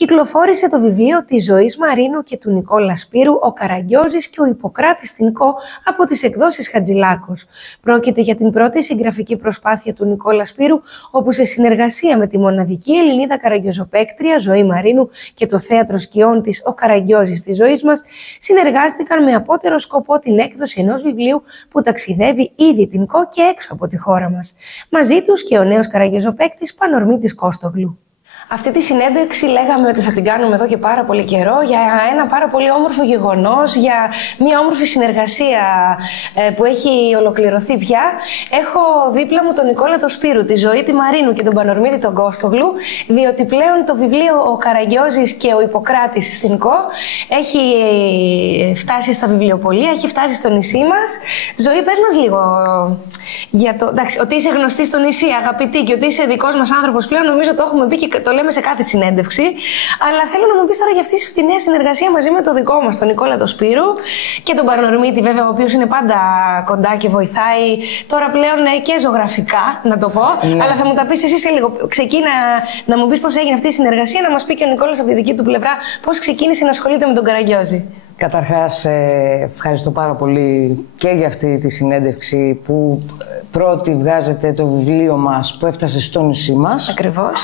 Κυκλοφόρησε το βιβλίο της Ζωής Μαρίνου και του Νικόλα Σπύρου «Ο Καραγκιόζης και ο Ιπποκράτης Θηνκό» από τις εκδόσεις Χατζηλάκος. Πρόκειται για την πρώτη συγγραφική προσπάθεια του Νικόλα Σπύρου, όπου σε συνεργασία με τη μοναδική Ελληνίδα καραγκιόζοπαίκτρια Ζωή Μαρίνου και το θέατρο σκιών της «Ο Καραγκιόζης της Ζωής μας» συνεργάστηκαν με απότερο σκοπό την έκδοση ενός βιβλίου που ταξιδεύει ήδη Θηνκό και έξω από τη χώρα μας. Μαζί τους και ο νέος καραγκιόζοπαίκτης Πανορμήτης Κώστογλου. Αυτή τη συνέντευξη λέγαμε ότι θα την κάνουμε εδώ και πάρα πολύ καιρό για ένα πάρα πολύ όμορφο γεγονός, για μια όμορφη συνεργασία που έχει ολοκληρωθεί πια. Έχω δίπλα μου τον Νικόλα τον Σπύρου, τη Ζωή τη Μαρίνου και τον Πανορμήτη τον Κώστογλου, διότι πλέον το βιβλίο «Ο Καραγκιόζης και ο Ιπποκράτης Θηνκό» έχει φτάσει στα βιβλιοπωλεία, έχει φτάσει στο νησί μας. Ζωή, πες μας λίγο για το... Εντάξει, ότι είσαι γνωστή στο νησί, αγαπητή, και ότι είσαι δικός μας άνθρωπος πλέον, νομίζω το έχουμε πει και το λέμε σε κάθε συνέντευξη. Αλλά θέλω να μου πεις τώρα για αυτή τη νέα συνεργασία μαζί με το δικό μας, τον Νικόλα τον Σπύρου και τον Πανορμήτη, βέβαια, ο οποίος είναι πάντα κοντά και βοηθάει τώρα πλέον και ζωγραφικά, να το πω. Αλλά θα μου τα πεις εσύ σε λίγο. Ξεκίνα να μου πεις πώς έγινε αυτή η συνεργασία, να μας πει και ο Νικόλας από τη δική του πλευρά πώς ξεκίνησε να ασχολείται με τον Καραγκιόζη. Καταρχάς, ευχαριστώ πάρα πολύ και για αυτή τη συνέντευξη που πρώτη βγάζετε το βιβλίο μας που έφτασε στο νησί μας. Ακριβώς.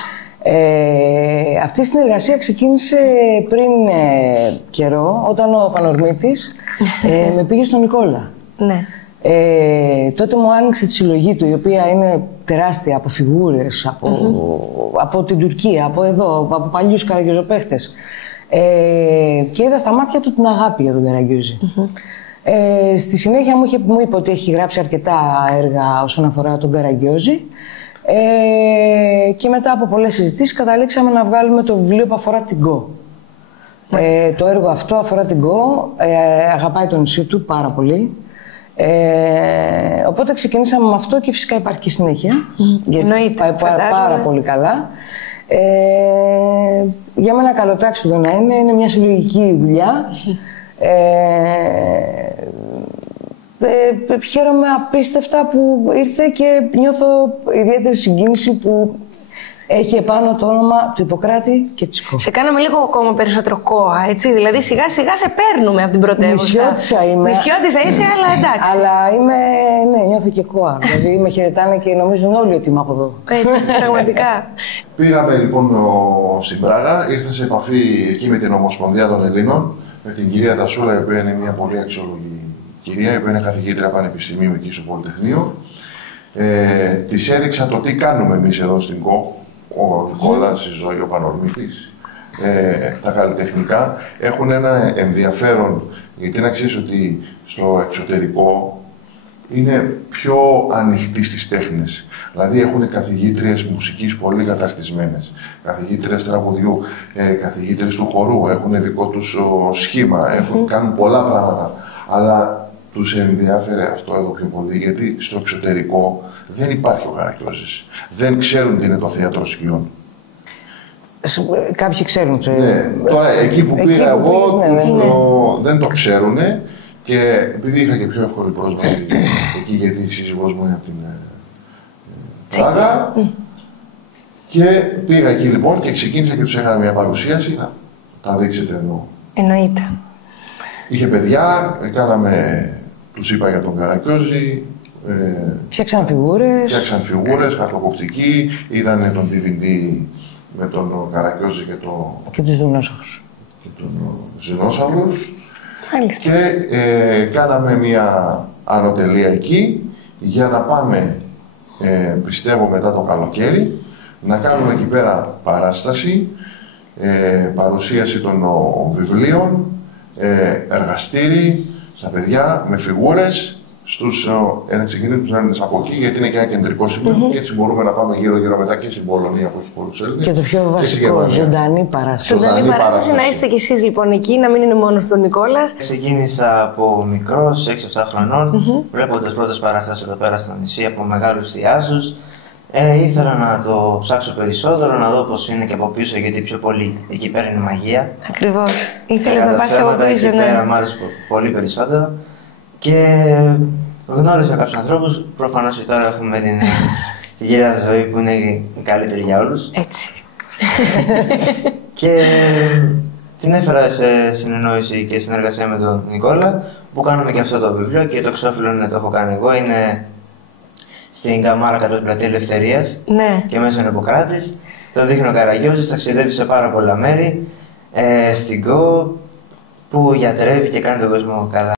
Αυτή η συνεργασία ξεκίνησε πριν καιρό, όταν ο Πανορμήτης με πήγε στον Νικόλα. Ναι. Τότε μου άνοιξε τη συλλογή του, η οποία είναι τεράστια, από φιγούρες, από την Τουρκία, από εδώ, από παλιούς καραγκιόζοπαίχτες. Και είδα στα μάτια του την αγάπη για τον Καραγκιόζη. Στη συνέχεια μου είπε ότι έχει γράψει αρκετά έργα όσον αφορά τον Καραγκιόζη. Και μετά από πολλές συζητήσεις καταλήξαμε να βγάλουμε το βιβλίο που αφορά την Γκο. Το έργο αυτό αφορά την Γκο, αγαπάει το νησί του πάρα πολύ. Οπότε ξεκινήσαμε με αυτό και φυσικά υπάρχει και συνέχεια. Γιατί πάει πάρα πολύ καλά. Για μένα καλοτάξιδο να είναι μια συλλογική δουλειά. Χαίρομαι απίστευτα που ήρθε και νιώθω ιδιαίτερη συγκίνηση που έχει επάνω το όνομα του Ιπποκράτη και της Κο. Σε κάναμε λίγο ακόμα περισσότερο κόα, έτσι, δηλαδή σιγά σιγά σε παίρνουμε από την πρωτεύουσα. Νησιώτισσα είμαι. Νησιώτισσα είσαι, αλλά εντάξει. Αλλά είμαι, ναι, νιώθω και κόα, δηλαδή με χαιρετάνε και νομίζουν όλοι ότι είμαι από εδώ. Έτσι, πραγματικά. Πήγαμε λοιπόν στην Πράγα, ήρθα σε επαφή εκεί με την Ομοσπονδία των Ελλήνων, με την κυρία Τασούλα, η οποία είναι μια πολύ αξιόλογη κυρία, η οποία είναι καθηγήτρια πανεπιστημίου εκεί στο Πολυτεχνείο. Της έδειξα το τι κάνουμε εμείς εδώ στην ΚΟ, ο Νικόλας, η Ζωή, ο Πανορμήτης, τα καλλιτεχνικά. Έχουν ένα ενδιαφέρον, γιατί να ξέρεις ότι στο εξωτερικό είναι πιο ανοιχτοί στις τέχνες. Δηλαδή έχουν καθηγήτριες μουσικής πολύ καταρτισμένες, καθηγήτριες τραγουδιού, καθηγήτριες του χορού, έχουν δικό τους σχήμα, κάνουν πολλά πράγματα. Αλλά τους ενδιαφέρει αυτό εδώ πιο πολύ, γιατί στο εξωτερικό δεν υπάρχει ο Καραγκιόζης. Δεν ξέρουν τι είναι το θέατρο σκιών. Κάποιοι ξέρουν. Ναι. Τώρα, εκεί που πήγα εγώ, δεν το ξέρουν και επειδή είχα και πιο εύκολη πρόσβαση εκεί, γιατί η σύζυγός μου είναι από την Πράγα, και πήγα εκεί λοιπόν και ξεκίνησα και τους έκανα μια παρουσίαση. Θα τα δείξετε εδώ. Εννοείται. Είχε παιδιά, τους είπα για τον Καραγκιόζη. Φτιάξαν φιγούρες, χαρτοκοπτική, είδανε τον DVD με τον Καραγκιόζη και τους δεινόσαυρους. Και τον Ζηνόσαυρους. Και κάναμε μια ανωτελεία εκεί για να πάμε, πιστεύω μετά το καλοκαίρι, να κάνουμε εκεί πέρα παράσταση, παρουσίαση των βιβλίων, εργαστήρι στα παιδιά με φιγούρες, να ξεκινήσουμε Έλληνες από εκεί, γιατί είναι και ένα κεντρικό σημείο και έτσι μπορούμε να πάμε γύρω-γύρω μετά και στην Πολωνία που έχει πολλούς Έλληνες. Και το πιο βασικό, ζωντανή παράσταση. Ζωντανή παράσταση, να είστε κι εσείς λοιπόν εκεί, να μην είναι μόνο στον Νικόλας. Ξεκίνησα από μικρός, 6-7 χρονών, βλέποντας πρώτες παράστασεις εδώ πέρα στο νησί από μεγάλους θεάζους. Ήθελα να το ψάξω περισσότερο, να δω πώς είναι και από πίσω, γιατί πιο πολύ εκεί πέρα είναι μαγεία. Ακριβώς. Ήθελες να πας και από πίσω, εκεί πέρα μου άρεσε πολύ περισσότερο. Και γνώρισα κάποιους ανθρώπους. Προφανώς και τώρα έχουμε την κυρία Ζωή που είναι η καλύτερη για όλους. Έτσι. Και την έφερα σε συνεννόηση και συνεργασία με τον Νικόλα, που κάνουμε και αυτό το βιβλίο και το εξώφυλλο είναι, το έχω κάνει εγώ, είναι στην Καμάρα κάτω την Πλατεία Ελευθερίας και μέσα είναι ο Ιπποκράτης. Τον δείχνει ο Καραγιώζης, ταξιδεύει σε πάρα πολλά μέρη, στην ΚΟ, που γιατρεύει και κάνει τον κόσμο καλά.